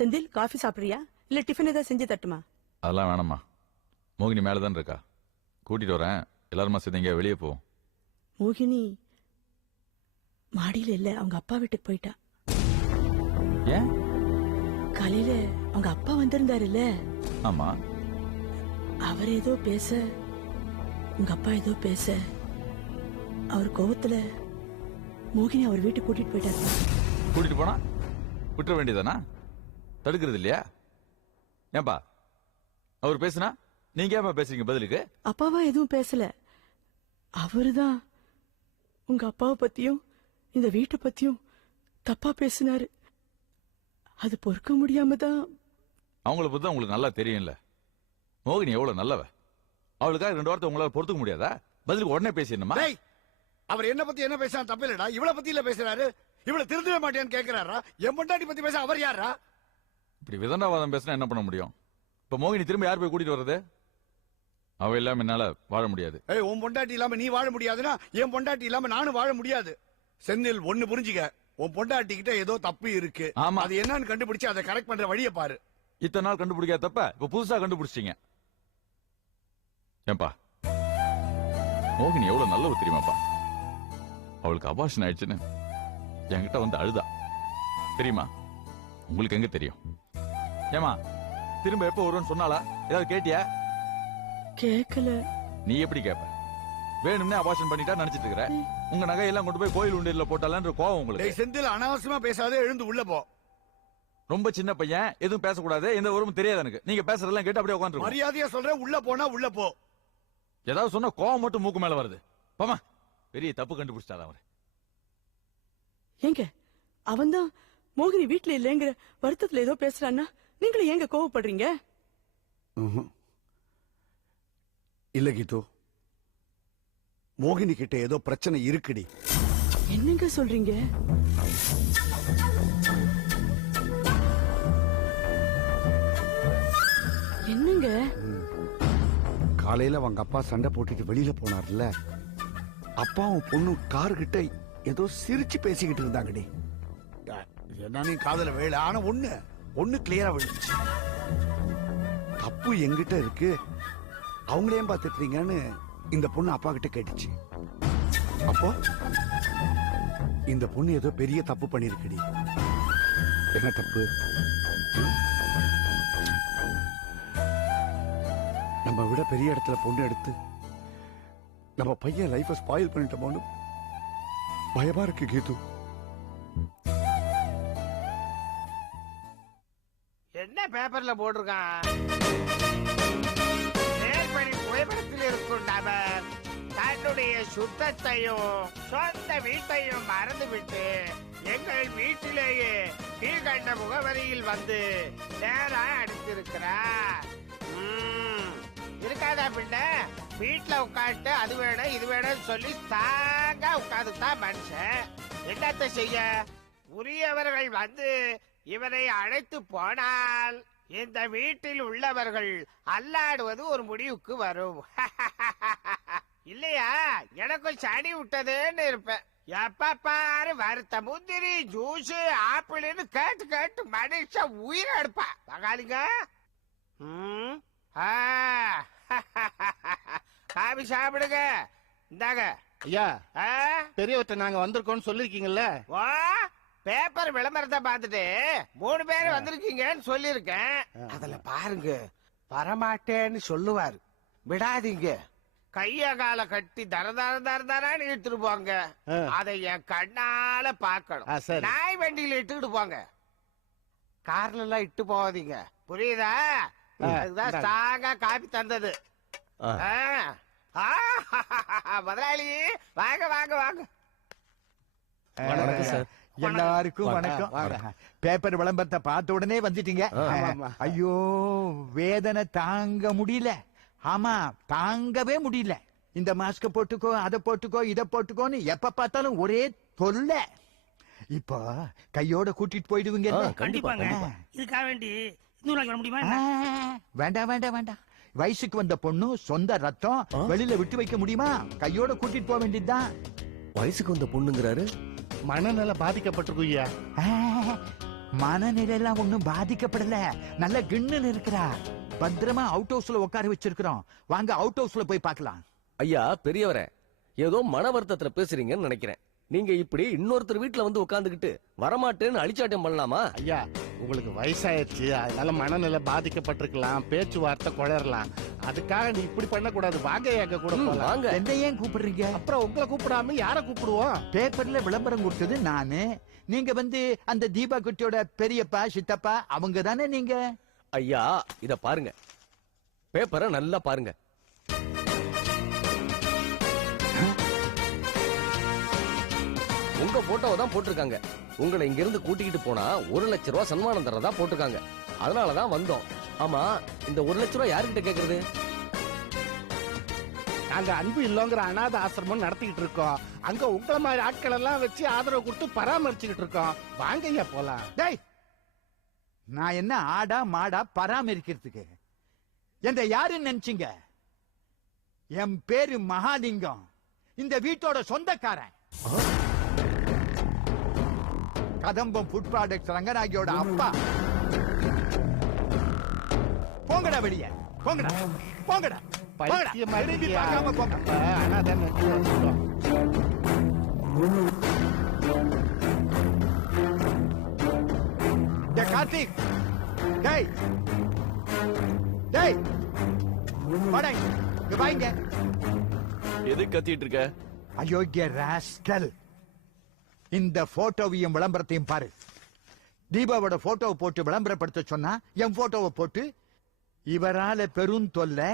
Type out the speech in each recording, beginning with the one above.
Senthil coffee சாப்பிடுறியா இல்ல tiffin ஏதாவது செஞ்சு தட்டுமா? அதெல்லாம் வேணாம்மா. மோகினி மேலதான் இருக்கா, கூட்டிட்டு வரேன். எல்லாருமா சேர்ந்து எங்க வெளியே போவோம். மோகினி மாடியில இல்ல, அவங்க அப்பா வீட்டுக்கு போயிட்டா. ஏன்? காலையில அவங்க அப்பா வந்திருந்தாரு இல்ல? ஆமா. அவர் ஏதோ பேச, உங்க அப்பா ஏதோ பேச, அவர் கோவத்துல மோகினி அவர் வீட்டுக்கு கூட்டிட்டு போயிட்டாரு. கூட்டிட்டு போனா விட்டுற வேண்டியதானா? தடுக்கிறது இல்லையா? ஏன்பா அவர் பேசுனா நீங்க ஏமா பேசுறீங்க பதிலுக்கு? அப்பாவா எதுவும் பேசல, அவருதான் உங்க அப்பாவை பத்தியும் இந்த வீட்டை பத்தியும் தப்பா பேசினாரு. அது பொறுக்க முடியாம தான். அவங்கள பத்தி தான் உங்களுக்கு நல்லா தெரியும்ல. மோகினி எவ்வளவு நல்லவ, அவளுக்காக 2 வார்த்தை உங்களால பொறுத்துக்க முடியாதா? பதிலுக்கு உடனே பேசிடணுமா? அவர் என்ன பத்தி என்ன பேச தப்பு இல்லடா, இவளை பத்தி இல்ல பேசுறாரு. இவளை திருந்தவே மாட்டேன்னு கேக்குறாரா? என் பொண்டாட்டி பத்தி பேச அவர் யாரா? இப்படி விதண்டாவாதம் பேசினா என்ன பண்ண முடியும்? இப்ப மோகினி திரும்ப யார் போய் கூட்டிட்டு வர்றது? அவ இல்லாம என்னால வாழ முடியாது. உன் பொண்டாட்டி இல்லாம நீ வாழ முடியாதுன்னா என் பொண்டாட்டி இல்லாம நானும் வாழ முடியாது. செந்தில் ஒண்ணு புரிஞ்சுக்க, உன் பொண்டாட்டி கிட்ட ஏதோ தப்பு இருக்கு. ஆமா, அது என்னன்னு கண்டுபிடிச்சு அதை கரெக்ட் பண்ற வழியை பாரு. இத்தனை நாள் கண்டுபிடிக்காத தப்ப இப்ப புதுசா கண்டுபிடிச்சிட்டீங்க. ஏன்பா மோகினி எவ்வளவு நல்லவ தெரியுமாப்பா? அவளுக்கு அபார்ஷன் ஆயிடுச்சுன்னு என்கிட்ட வந்து அழுதா தெரியுமா? உங்களுக்கு எங்க தெரியும்? ஏமா திரும்ப எப்ப வரும்னு சொன்னாலா? ஏதாவது கேட்டியா? கேட்கல. நீ எப்படி கேப்ப? வேணும்னே அபார்ஷன் பண்ணிட்டா நினைச்சிட்டு இருக்கிற. உங்க நகையெல்லாம் கொண்டு போய் கோயில் உண்டியல்ல போட்டாலன்ற கோவம் உங்களுக்கு. செந்தில் அனாவசியமா பேசாத, எழுந்து உள்ள போ. ரொம்ப சின்ன பையன், எதுவும் பேசக்கூடாது, எந்த ஊரும் தெரியாது எனக்கு. நீங்க பேசுறதெல்லாம் கேட்டு அப்படியே உட்காந்து மரியாதையா சொல்றேன், உள்ள போனா உள்ள போ. ஏதாவது சொன்னா கோவம் மட்டும் மூக்கு மேல வருது. போமா, பெரிய தப்பு கண்டுபிடிச்சாதான் அவரு. ஏங்க அவன்தான் மோகினி வீட்டுல இல்லங்கிற வருத்தத்துல ஏதோ பேசுறான்னா நீங்களும் ஏங்க கோவப்படுறீங்க? இல்ல கீது, மோகினி கிட்ட ஏதோ பிரச்சனை இருக்குடி. என்னங்க சொல்றீங்க? என்னங்க? காலையில அவங்க அப்பா சண்டை போட்டுட்டு வெளியில போனார்ல, அப்பாவும் பொண்ணு கார் கிட்ட ஏதோ சிரிச்சு பேசிக்கிட்டு இருந்தாங்கடி. என்ன நீ காதல வேலை, ஆனா ஒண்ணு கிளியரா விழுந்துச்சு. தப்பு எங்கிட்ட இருக்கு, அவங்களையும் பாத்துட்டீங்கன்னு இந்த பொண்ணு அப்பா கிட்ட கேட்டுச்சு. அப்போ இந்த பொண்ணு ஏதோ பெரிய தப்பு பண்ணிருக்குடி. என்ன தப்பு? நம்ம விட பெரிய இடத்துல பொண்ணு எடுத்து நம்ம பையன் லைஃப ஸ்பாயில் பண்ணிட்டோமோன்னு பயமா இருக்கு கீது. என்ன பேப்பர்ல போட்டிருக்கான்? புகைப்படத்தில் இருக்கும் நபர் தன்னுடைய சுத்தத்தையும் சொந்த வீட்டையும் மறந்துவிட்டு எங்கள் வீட்டிலேயே கீழ்கண்ட முகவரியில் வந்து நேரா அடித்திருக்கிறார். இருக்காதா பின்ன? வீட்டுல உட்காந்து அது வேணும் இது வேணும் சொல்லி தாங்க உட்காந்துதான் மனுஷன். என்னத்தை செய்ய? உரியவர்கள் வந்து இவரை அழைத்து போனால் இந்த வீட்டில் உள்ளவர்கள் அல்லாடுவது ஒரு முடிவுக்கு வரும். இல்லையா? எனக்கும் சனி விட்டதுன்னு இருப்பேன். எப்ப பாரு வறுத்த முந்திரி ஜூஸ் ஆப்பிள்னு கேட்டு கேட்டு மனுஷன் உயிரை எடுப்பா. பகாலிங்க காபி சாப்பிடுங்க. இந்தாங்க ஐயா, பெரியவற்றை நாங்க வந்திருக்கோம் சொல்லிருக்கீங்கல்ல. வா, பேப்பர் விளம்பரத்தை பார்த்துட்டு 3 பேர் வந்திருக்கீங்கன்னு சொல்லிருக்கேன். அதுல பாருங்க, வரமாட்டேன்னு சொல்லுவாரு, விடாதீங்க. கைய கால கட்டி தரதாரான்னு இழுத்துட்டு போங்க. அதை என் கண்ணால பாக்கணும். நாய் வண்டியில இட்டுக்கிட்டு போங்க, கார்ல எல்லாம் இட்டு போவாதீங்க, புரியுதா? அதுதான் ஸ்ட்ராங்கா காப்பி தந்தது. முதலாளி வாங்க வாங்க வாங்க. வணக்கம் சார். எல்லாருக்கும் வணக்கம். பேப்பர் விளம்பரத்தை பார்த்த உடனே வந்துட்டீங்க. ஐயோ, வேதனை தாங்க முடியல. ஆமா, தாங்கவே முடியல. இந்த மாஸ்க போட்டுக்கோ, அதை போட்டுக்கோ, இதை போட்டுக்கோன்னு எப்ப பார்த்தாலும் ஒரே தொல்லை. இப்ப கையோட கூட்டிட்டு போயிடுவீங்க. கண்டிப்பாங்க. இதுக்காக வேண்டி வேண்டாம் வேண்டாம் வேண்டாம். வயசுக்கு வந்த பொண்ணு, சொந்த ரத்தம், வெளியில விட்டு வைக்க முடியுமா? கையோட கூட்டிட்டு போக வேண்டியதுதான். வயசுக்கு வந்த பொண்ணுங்கிறாரு, மனநல பாதிக்கப்பட்டிருக்குய்யா. மனநிலையெல்லாம் ஒண்ணும் பாதிக்கப்படல, நல்ல கிண்ணுன்னு இருக்கிறா. பத்திரமா அவுட் ஹவுஸ்ல உட்கார வச்சிருக்கிறோம். வாங்க அவுட் ஹவுஸ்ல போய் பார்க்கலாம். ஐயா பெரியவரே, ஏதோ மன வருத்தத்துல பேசுறீங்கன்னு நினைக்கிறேன். நீங்க இப்படி இன்னொருத்தர் வீட்டுல வந்து உட்கார்ந்துகிட்டு வரமாட்டேன்னு அழிச்சாட்டம் பண்ணலாமா? ஐயா உங்களுக்கு வயசாயிருச்சு, அதனால மனநிலை பாதிக்கப்பட்டிருக்கலாம், பேச்சுவார்த்தை குழறலாம். அதுக்காக நீ இப்படி பண்ணக்கூடாது. வாங்க எங்க கூட போலாம். வாங்க. என்ன ஏன் கூப்பிடுறீங்க? அப்புறம் உங்களை கூப்பிடாம யார கூப்பிடுவோம்? பேப்பர்ல விளம்பரம் கொடுத்தது நானு. நீங்க வந்து அந்த தீபா குட்டியோட பெரியப்பா சித்தப்பா அவங்க தானே நீங்க? ஐயா இத பாருங்க, பேப்பரை நல்லா பாருங்க. உங்க போட்டோவை தான் போட்டிருக்காங்க. உங்களை இங்க இருந்து கூட்டிக்கிட்டு போனா 1 லட்சம் ரூபாய் சன்மானம் தரதா போட்டிருக்காங்க. அதனாலதான் வந்தோம். ஆமா, இந்த 1 லட்சம் ரூபாய் யாருக்கிட்ட கேக்குறது? நாங்க அன்பு இல்லங்கிற அனாதை ஆசிரமம் நடத்திக்கிட்டு இருக்கோம். அங்க உங்களை மாதிரி ஆட்கள் எல்லாம் வச்சு ஆதரவு கொடுத்து பராமரிச்சுக்கிட்டு இருக்கோம். வாங்க ஐயா போலாம். டேய், நான் என்ன ஆடா மாடா பராமரிக்கிறதுக்கு? என்ற யாருன்னு நினைச்சீங்க? என் பேரு மகாலிங்கம், இந்த வீட்டோட சொந்தக்காரன். கதம்பம் ஃபுட் ப்ராடக்ட்ஸ் ரங்கநாயகியோட அப்பா. போங்கடா வெளியே, போங்கடா போங்கடா. பைத்தியமா திரும்பி இருக்கியா? பார்க்காம போங்க. நம்ம அனாதைன்னு நினைச்சுக்கிறோம். டேய் கார்த்திக், டேய் டேய் வாடா இங்க வாங்க. எது கத்திட்டு இருக்க? அயோக்கிய ராஸ்கல், இந்த போட்டோவையும் விளம்பரத்தையும் பாரு. தீபாவோட போட்டோவை போட்டு விளம்பரப்படுத்த சொன்னா என் போட்டோவை போட்டு இவரால பெரும் தொல்லை,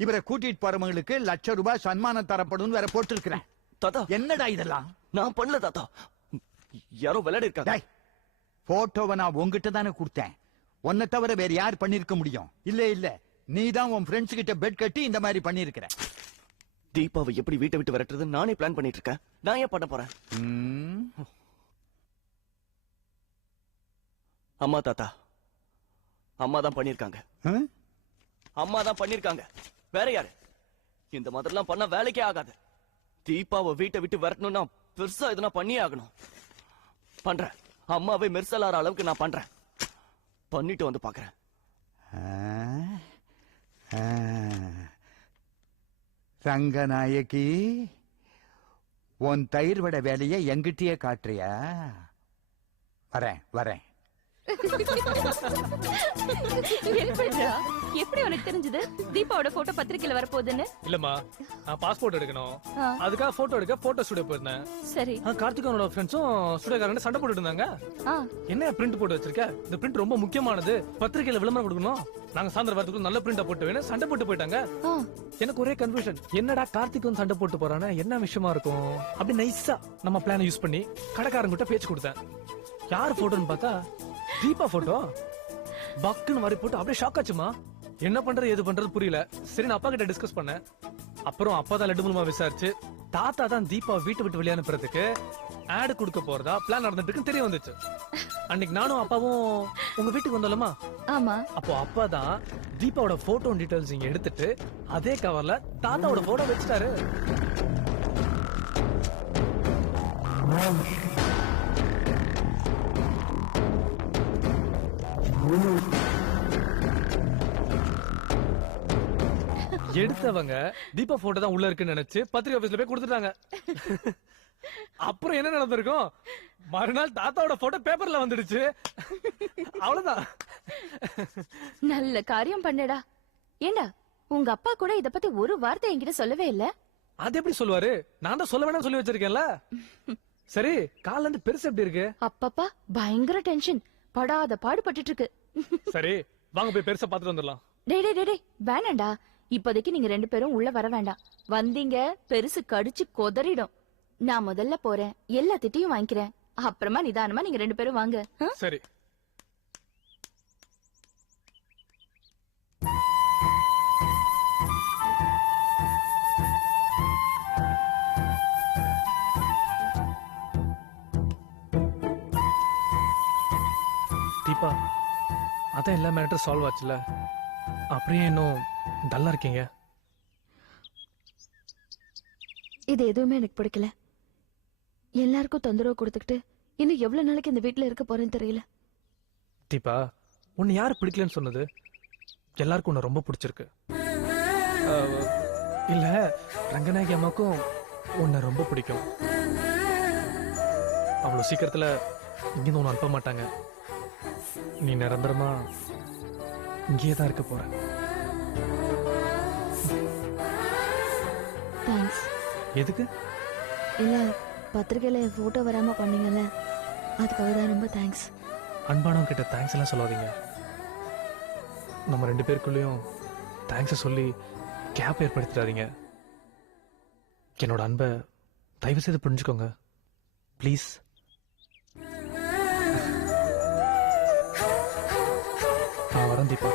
இவரை கூட்டிட்டு போறவங்களுக்கு ₹1,00,000 சன்மானம் தரப்படும் வேற போட்டிருக்கிறேன். தாத்தா என்னடா இதெல்லாம்? நான் பண்ணல தாத்தா, யாரோ விளையாடி இருக்காங்க. டேய், போட்டோவை நான் உங்ககிட்ட தானே கொடுத்தேன். உன்னை தவிர வேற யார் பண்ணிருக்க முடியும்? இல்ல இல்ல, நீ தான் உன் ஃப்ரெண்ட்ஸ் கிட்ட பெட் கட்டி இந்த மாதிரி பண்ணிருக்கிற. தீபாவை எப்படி வீட்டை விட்டு விரட்டுறது நானே பிளான் பண்ணிட்டு இருக்கேன். நான் ஏன் பண்ண போறேன்? அம்மா தாத்தா, அம்மா தான் பண்ணிருக்காங்க. அம்மா தான் பண்ணிருக்காங்க, வேற யாரு? இந்த மாதிரிலாம் பண்ண வேலைக்கே ஆகாது. தீபாவை வீட்டை விட்டு விரட்டணும்னா பெருசா எதுனா பண்ணியே ஆகணும். பண்றேன், அம்மாவை மெர்சலாற அளவுக்கு நான் பண்றேன். பண்ணிட்டு வந்து பாக்குறேன். ரங்கநாயகி, உன் தயிர் வடை வேலையை எங்கிட்டயே காட்டுறியா? வரேன் வரேன். எப்படிடா? எப்படி உனக்கு தெரிஞ்சது தீபாவோட போட்டோ பத்திரிக்கையில வரப்போகுதுன்னு? இல்லம்மா, நான் பாஸ்போர்ட் எடுக்கணும், ஆ. அதுக்காக போட்டோ எடுக்க போட்டோ ஸ்டுடியோ போயிருந்தேன். சரி. கார்த்திகோனோட ஃப்ரெண்ட்ஸும் ஸ்டுடியோக்காரங்க சண்டை போட்டுட்டு இருந்தாங்க. ஆ, என்ன பிரிண்ட் போட்டு வச்சிருக்க? இந்த பிரிண்ட் ரொம்ப முக்கியமானது, பத்திரிக்கையில விளம்பரம் கொடுக்கணும். நாங்க சாயந்தரம் வரதுக்கு நல்ல பிரிண்டா போட்டு வேணும், சண்டை போட்டு போயிட்டாங்க. ஆ. எனக்கு ஒரே கன்ஃபியூஷன், என்னடா கார்த்திக் வந்து சண்டை போட்டு போறானே, என்ன விஷயமா இருக்கும்? அப்படி நைஸா நம்ம பிளான் யூஸ் பண்ணி கடைக்காரங்கிட்ட பேச்சு கொடுத்தேன். யார் போட்டோன்னு பார்த்தா தீபா போட்டோ. பக்குன்னு வரி போட்டு அப்படியே ஷாக் ஆச்சுமா. என்ன பண்றது எது பண்றது புரியல. சரி, நான் அப்பா கிட்ட டிஸ்கஸ் பண்ணேன். அப்புறம் அப்பா தான் லட்டு மூலமா விசாரிச்சு தாத்தா தான் தீபா வீட்டு விட்டு வெளியே அனுப்புறதுக்கு ஆட் கொடுக்க போறதா பிளான் நடந்துட்டு தெரிய வந்துச்சு. அன்னைக்கு நானும் அப்பாவும் உங்க வீட்டுக்கு வந்தோம்லமா. ஆமா. அப்போ அப்பா தான் தீபாவோட போட்டோ டீடைல்ஸ் இங்க எடுத்துட்டு அதே கவர்ல தாத்தாவோட போட்டோ வச்சுட்டாரு. எடுத்தவங்க தீபா போட்டோ தான் உள்ள இருக்குன்னு நினைச்சு பத்திரிகை ஆபீஸ்ல போய் கொடுத்துட்டாங்க. அப்புறம் என்ன நடந்திருக்கும்? மறுநாள் தாத்தாவோட போட்டோ பேப்பர்ல வந்துடுச்சு. அவ்வளவுதான். நல்ல காரியம் பண்ணடா. ஏண்டா, உங்க அப்பா கூட இத பத்தி ஒரு வார்த்தை என்கிட்ட சொல்லவே இல்ல. அது எப்படி சொல்லுவாரு? நான் தான் சொல்ல வேணாம் சொல்லி வச்சிருக்கேன்ல. சரி, கால்ல இருந்து பெருசு எப்படி இருக்கு? அப்பப்பா பயங்கர டென்ஷன், படாத பாடுபட்டுட்டு இருக்கு. சரி, வாங்க போய் பெருசா பாத்துட்டு வந்துடலாம். டேய் டேய் டேய், வேணாண்டா. இப்போதைக்கு நீங்க 2 பேரும் உள்ள வர வேண்டாம். வந்தீங்க பெருசு கடிச்சு கொதறிடும். நான் முதல்ல போறேன், எல்லா திட்டையும் வாங்கிக்கிறேன். அப்புறமா நிதானமா நீங்க 2 பேரும் வாங்க. சரி. தீபா, அதான் எல்லா மேட்டரும் சால்வ் ஆச்சுல, அப்படியே இன்னும் டல்லா இருக்கீங்க? இது எதுவுமே எனக்கு பிடிக்கல. எல்லாருக்கும் தொந்தரவு கொடுத்துக்கிட்டு இன்னும் எவ்வளவு நாளைக்கு இந்த வீட்டுல இருக்க போறேன்னு தெரியல. தீபா உன்னை யாரு பிடிக்கலன்னு சொன்னது? எல்லாருக்கும் உன்னை ரொம்ப பிடிச்சிருக்கு. இல்ல ரங்கநாயகி அம்மாக்கும் உன்னை ரொம்ப பிடிக்கும். அவ்வளவு சீக்கிரத்துல இங்கிருந்து உன்னை அனுப்ப மாட்டாங்க. நீ நிரந்தரமா இங்கேயே தான் இருக்க போற. தேங்க்ஸ். எதுக்கு? இல்ல பத்திரிக்கையில போட்டோ வராம பண்ணீங்கல்ல, அதுக்காக தான் ரொம்ப தேங்க்ஸ். அன்பானவங்க கிட்ட தேங்க்ஸ் எல்லாம் சொல்லாதீங்க. நம்ம 2 பேருக்குள்ளேயும் தேங்க்ஸ் சொல்லி கேப் ஏற்படுத்திடாதீங்க. என்னோட அன்பை தயவு செய்து புரிஞ்சுக்கோங்க ப்ளீஸ். நான் வரேன் தீபா.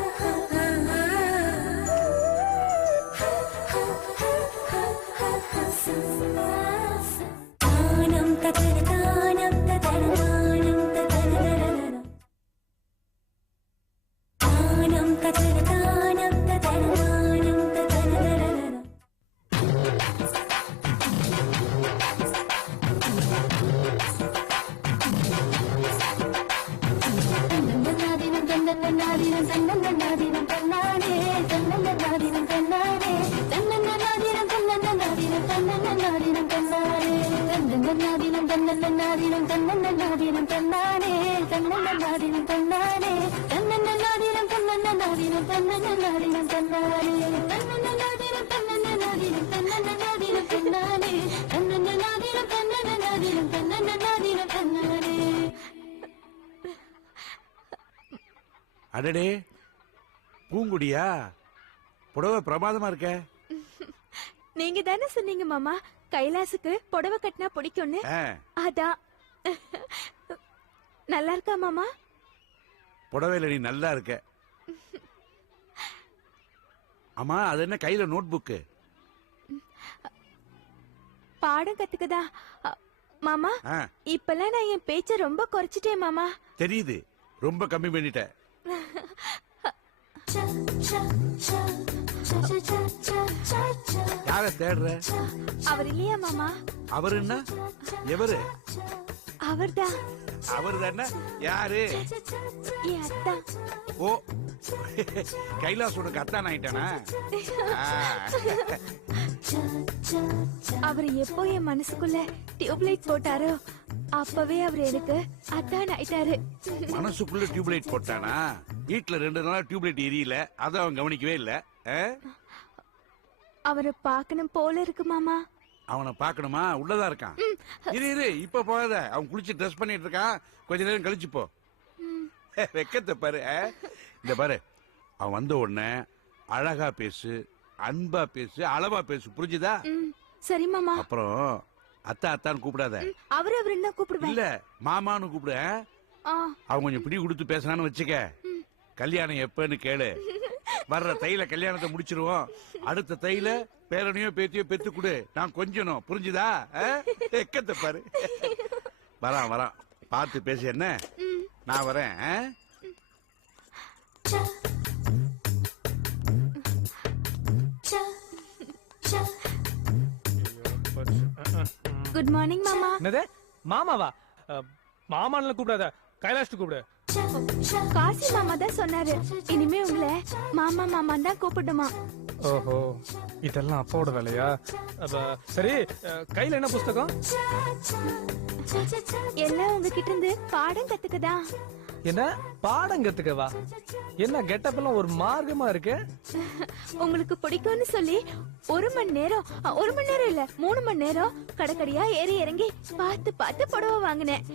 அடடே பூங்குடியா, புடவை பிரமாதமா இருக்க. நீங்க தானே சொன்னீங்க மாமா கைலாசுக்கு புடவை கட்டினா பிடிக்கும்னு. அதான் நல்லா இருக்கா மாமா? புடவையில நீ நல்லா இருக்க. ஆமா அது என்ன கையில நோட் புக்கு? பாடம் கத்துக்கதா மாமா? இப்பெல்லாம் நான் என் பேச்ச ரொம்ப குறைச்சிட்டேன் மாமா. தெரியுது, ரொம்ப கம்மி பண்ணிட்ட. யார தேடுற? அவர் இல்லையா மாமா? அவருன்னா எவரு? அவர்தான். அவரு தானே? யாரு? என் அத்தா. ஓ, கைலாஸ் உனக்கு அத்தான் ஆயிட்டானா? அவர் எப்போ என் மனசுக்குள்ள டியூப்லைட் போட்டாரோ அப்பவே அவர் எனக்கு அத்தான் ஆயிட்டாரு. மனசுக்குள்ள டியூப்லைட் போட்டானா? வீட்டுல 2 நாளா டியூப்லைட் எரியல, அத அவன் கவனிக்கவே இல்ல. அவரை பார்க்கணும் போல இருக்கு மாமா. அவனை பார்க்கணுமா? உள்ளதா இருக்கான். இரு இப்ப போகாத, அவன் குளிச்சு ட்ரெஸ் பண்ணிட்டு இருக்கான். கொஞ்ச நேரம் கழிச்சு போ. வெக்கத்தை பாரு. இந்த பாரு, அவன் வந்த உடனே அழகா பேசு, அன்பா பேசு, அளவா பேசு, புரிஞ்சுதா? சரி மாமா. அப்புறம் அத்தா அத்தான்னு கூப்பிடாத. அவர் என்ன கூப்பிடுவேன்? இல்ல மாமான்னு கூப்பிடு. அவன் கொஞ்சம் பிடி கொடுத்து பேசினான்னு வச்சுக்க, கல்யாணம் எப்பன்னு கேளு. வர்ற தையில கல்யாணத்தை முடிச்சிருவோம். அடுத்த தையில பேரனையோ பேத்தியோ பெத்து கொடு, நான் கொஞ்சணும், புரிஞ்சுதா? எக்கத்தை பாரு. வரான் பார்த்து பேசு. என்ன நான் வரேன். குட் மார்னிங் மாமா. என்னது மாமாவா? மாமான்னு கூப்பிடாத, கைலாஷ்டு கூப்பிடு. காசி மாமா தான் சொன்னாரு இனிமே உங்களை மாமா மாமா தான் கூப்பிடுமா. ஓஹோ, இதெல்லாம் அப்பாவோட வேலையா? சரி, கையில என்ன புஸ்தகம்? எல்லாம் உங்ககிட்ட இருந்து பாடம் கத்துக்கதா. என்ன பாடம் கத்துக்கவா? என்ன கெட்டப் எல்லாம் ஒரு மார்க்கமா இருக்கு. உங்களுக்கு பிடிக்கும்னு சொல்லி 1 மணி நேரம் இல்ல 3 மணி நேரம் கடைக்கடியா ஏறி இறங்கி பார்த்து புடவை வாங்கினேன்.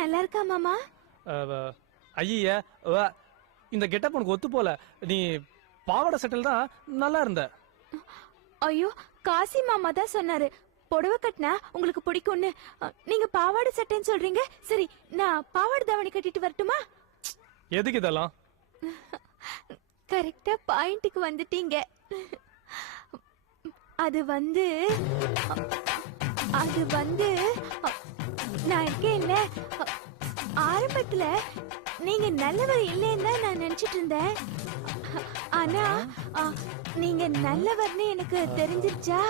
நல்லா இருக்கா மாமா? ஐய, இந்த கெட்டப் உனக்கு ஒத்து போல. நீ பாவாடை சட்டல் தான் நல்லா இருந்த. ஐயோ, காசி மாமா தான் சொன்னாரு புடவை கட்டினா உங்களுக்கு பிடிக்கும்னு. நீங்க பாவாடை சட்டைன்னு சொல்றீங்க. சரி, நான் பாவாடை தாவணி கட்டிட்டு வரட்டுமா? எதுக்கு இதெல்லாம்? கரெக்டா பாயிண்ட்டுக்கு வந்துட்டீங்க. அது வந்து நான் இருக்கேன்ல, ஆரம்பத்துல நீங்க நல்லவர் இல்லைன்னு நான் நினைச்சிட்டு இருந்தேன். ஆனா நீங்க நல்லவர்னு எனக்கு தெரிஞ்சிருச்சா?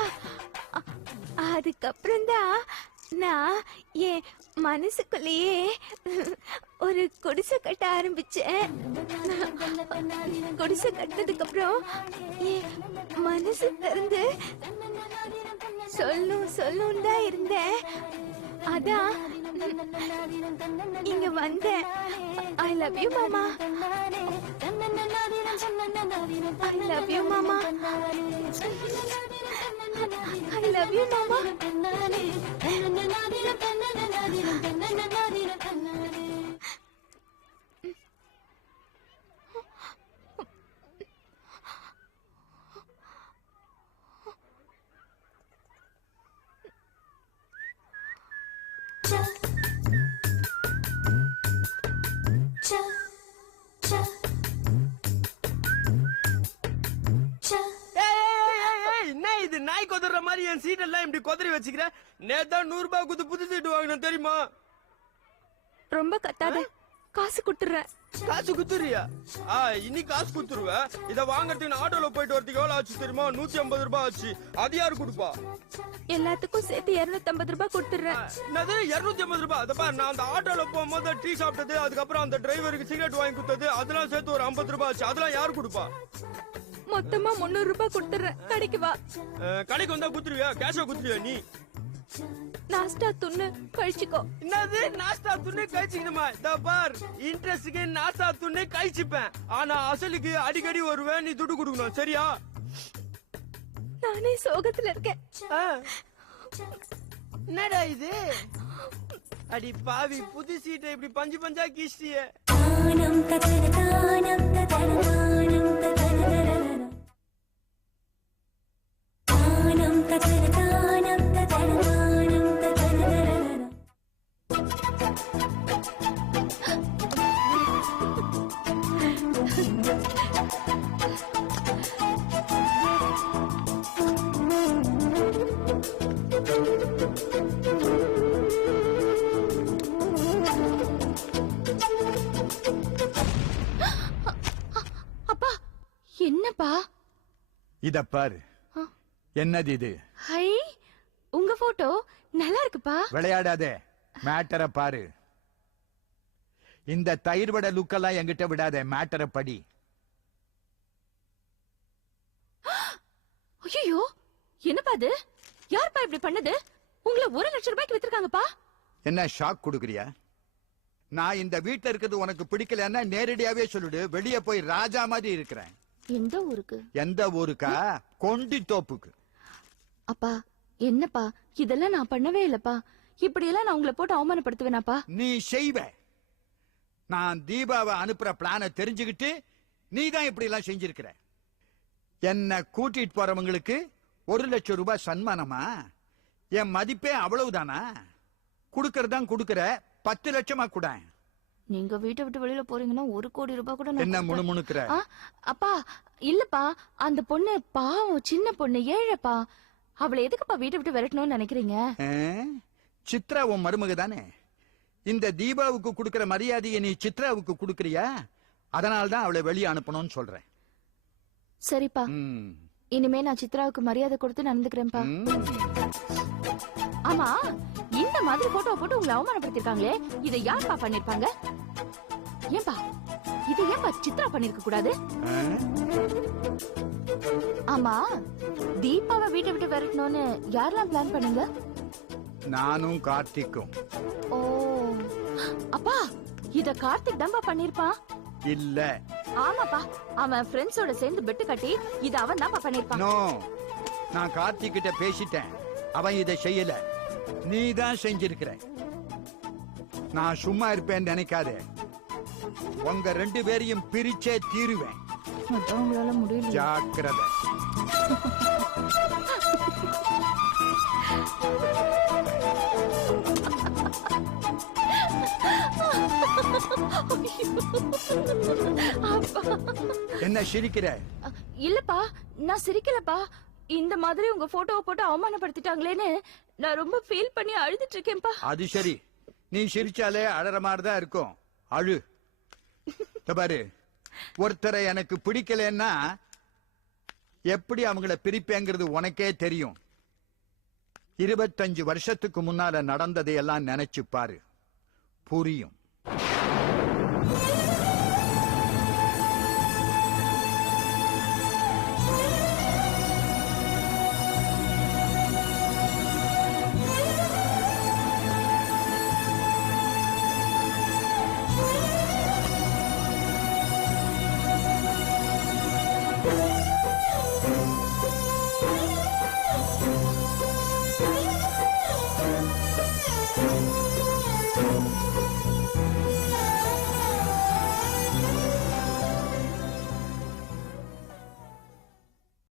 அதுக்கப்புறம் தான் நான் என் மனசுக்குள்ளேயே ஒரு குடிசை கட்ட ஆரம்பிச்சேன். குடிசை கட்டதுக்கு அப்புறம் என் மனசு திறந்து சொல்லும் தான் இருந்தேன். அதான் இங்க வந்தேன். ஐ லவ் யூ மாமா. ஐ லவ் யூ மாமா. I love you, Mama. என்ன இது நாய் கொதற மாதிரி என் சீட் எல்லாம் இப்படி கொதறி வச்சுக்கிற? நேத்தா 100 ரூபாய் கொடுத்து புது சீட்டு வாங்கினேன் தெரியுமா? ரொம்ப கத்தாத, காசு குடுத்துறேன். காசு குத்துறியா? இனி காசு குத்துருவ. இத வாங்கறதுக்கு நான் ஆட்டோல போயிட்டு வரதுக்கு எவ்வளவு ஆச்சு தெரியுமா? 150 ரூபாய் ஆச்சு. அது யாரு கொடுப்பா? எல்லாத்துக்கும் சேர்த்து 250 ரூபாய் கொடுத்துறேன். என்னது 250 ரூபாய்? அத பாரு, நான் அந்த ஆட்டோல போகும்போது டீ சாப்பிட்டது, அதுக்கப்புறம் அந்த டிரைவருக்கு சிகரெட் வாங்கி கொடுத்தது, அதெல்லாம் சேர்த்து ஒரு 50 ரூபாய் ஆச்சு. அதெல்லாம் யாரு கொடுப்பா? மொத்தமா 300 ரூபாய் கொடுத்துறேன். கடைக்கு வா. கடைக்கு வந்தா குத்துருவியா? கேஷா குத்துருவியா நீ? நாஸ்டா துண்ணு கழிச்சுக்கோ. என்னது நாஸ்டா துண்ணு கழிச்சுக்கணுமா? இந்த பார், இன்ட்ரெஸ்ட்க்கு நாஸ்டா துண்ணு கழிச்சுப்பேன். ஆனா அசலுக்கு அடிக்கடி வருவேன், நீ துட்டு கொடுக்கணும், சரியா? நானே சோகத்துல இருக்கேன். என்னடா இது? அடி பாவி, புது சீட்டை இப்படி பஞ்சு பஞ்சா கீச்சிட்டியே. அப்பா, என்னப்பா? இத பாரு, என்னது இது? ஹை, உங்க போட்டோ நல்லா இருக்குப்பா. விளையாடாதே, மேட்டரை பாரு. இந்த தயிர் வடை லுக்கெல்லாம் என்கிட்ட விடாத, மேட்டரை படி. ஐயோ, என்னப்பா இது? யார்ப்பா இப்படி பண்ணது? உங்களை 1 லட்சம் ரூபாய்க்கு வித்திருக்காங்கப்பா. என்ன ஷாக் கொடுக்குறியா? நான் இந்த வீட்டுல இருக்கிறது உனக்கு பிடிக்கலன்னா நேரடியாவே சொல்லிடு. வெளியே போய் ராஜா மாதிரி இருக்கிறேன். எந்த ஊருக்கு? எந்த ஊருக்கா? கொண்டி தோப்புக்கு. அப்பா, என்னப்பா இதெல்லாம் நான் பண்ணவே இல்லப்பா. இப்படி எல்லாம் நான் உங்களை போட்டு அவமானப்படுத்துவேனாப்பா? நீ செய்வ. நான் தீபாவை அனுப்புற பிளான தெரிஞ்சுக்கிட்டு நீ தான் இப்படி எல்லாம் செஞ்சிருக்கிற. என்ன கூட்டிட்டு போறவங்களுக்கு 1 லட்சம் ரூபாய் சன்மானமா? என் மதிப்பே அவ்வளவுதானா? குடுக்கறதான் குடுக்கற, 10 லட்சமா கூட. நீங்க வீட்டை விட்டு வெளியில போறீங்கன்னா 1 கோடி ரூபாய் கூட என்ன முணுமுணுக்கிற? அப்பா இல்லப்பா, அந்த பொண்ணு பாவம், சின்ன பொண்ணு, ஏழைப்பா. அவளை எதுக்குப்பா வீட்டை விட்டு விரட்டணும்னு நினைக்கிறீங்க? சித்ரா உன் மருமக தானே. இந்த தீபாவுக்கு கொடுக்கற மரியாதையை நீ சித்ராவுக்கு கொடுக்கறியா? அதனால்தான் அவளை வெளியே அனுப்பணும்னு சொல்றேன். சரிப்பா, இனிமே நான் சித்ராவுக்கு மரியாதை கொடுத்து நடந்துக்கிறேன்ப்பா. ஆமா, இந்த மாதிரி போட்டோ போட்டு உங்களை அவமானப்படுத்திருக்காங்களே, இதை யார்ப்பா பண்ணிருப்பாங்க? ஏன்பா இதை ஏன்பா சித்ரா பண்ணிருக்க கூடாது? ஆமா, தீபாவை வீட்டை விட்டு விரட்டணும்னு யாரெல்லாம் பிளான் பண்ணுங்க? நானும் கார்த்திக்கும். ஓ, அப்பா இத கார்த்திக் தான்பா பண்ணிருப்பான். இல்ல. ஆமாப்பா, அவன் ஃப்ரெண்ட்ஸோட சேர்ந்து பெட்டு கட்டி இத அவன் தான்ப்பா பண்ணிருப்பான். நோ, நான் கார்த்திக் கிட்ட பேசிட்டேன். அவன் இதை செய்யல, நீ தான் செஞ்சிருக்கிற. நான் சும்மா இருப்பேன்னு நினைக்காதே. உங்க 2 பேரையும் பிரிச்சே தீருவேன். உங்களால முடியல. ஜாக்கிரதை. என்ன சிரிக்கிற? இல்லப்பா, நான் சிரிக்கலப்பா. இந்த மாதிரி உங்க போட்டோவை போட்டு அவமானப்படுத்திட்டாங்களேன்னு நான் ரொம்ப ஃபீல் பண்ணி அழுதுட்டு இருக்கேன்ப்பா. அது சரி, நீ சிரிச்சாலே அழற மாதிரிதான் இருக்கும். அழு. பாரு, ஒருத்தரை எனக்கு பிடிக்கலன்னா எப்படி அவங்கள பிரிப்பேங்கிறது உனக்கே தெரியும். 25 வருஷத்துக்கு முன்னால நடந்ததையெல்லாம் நினைச்சு பாரு, புரியும்.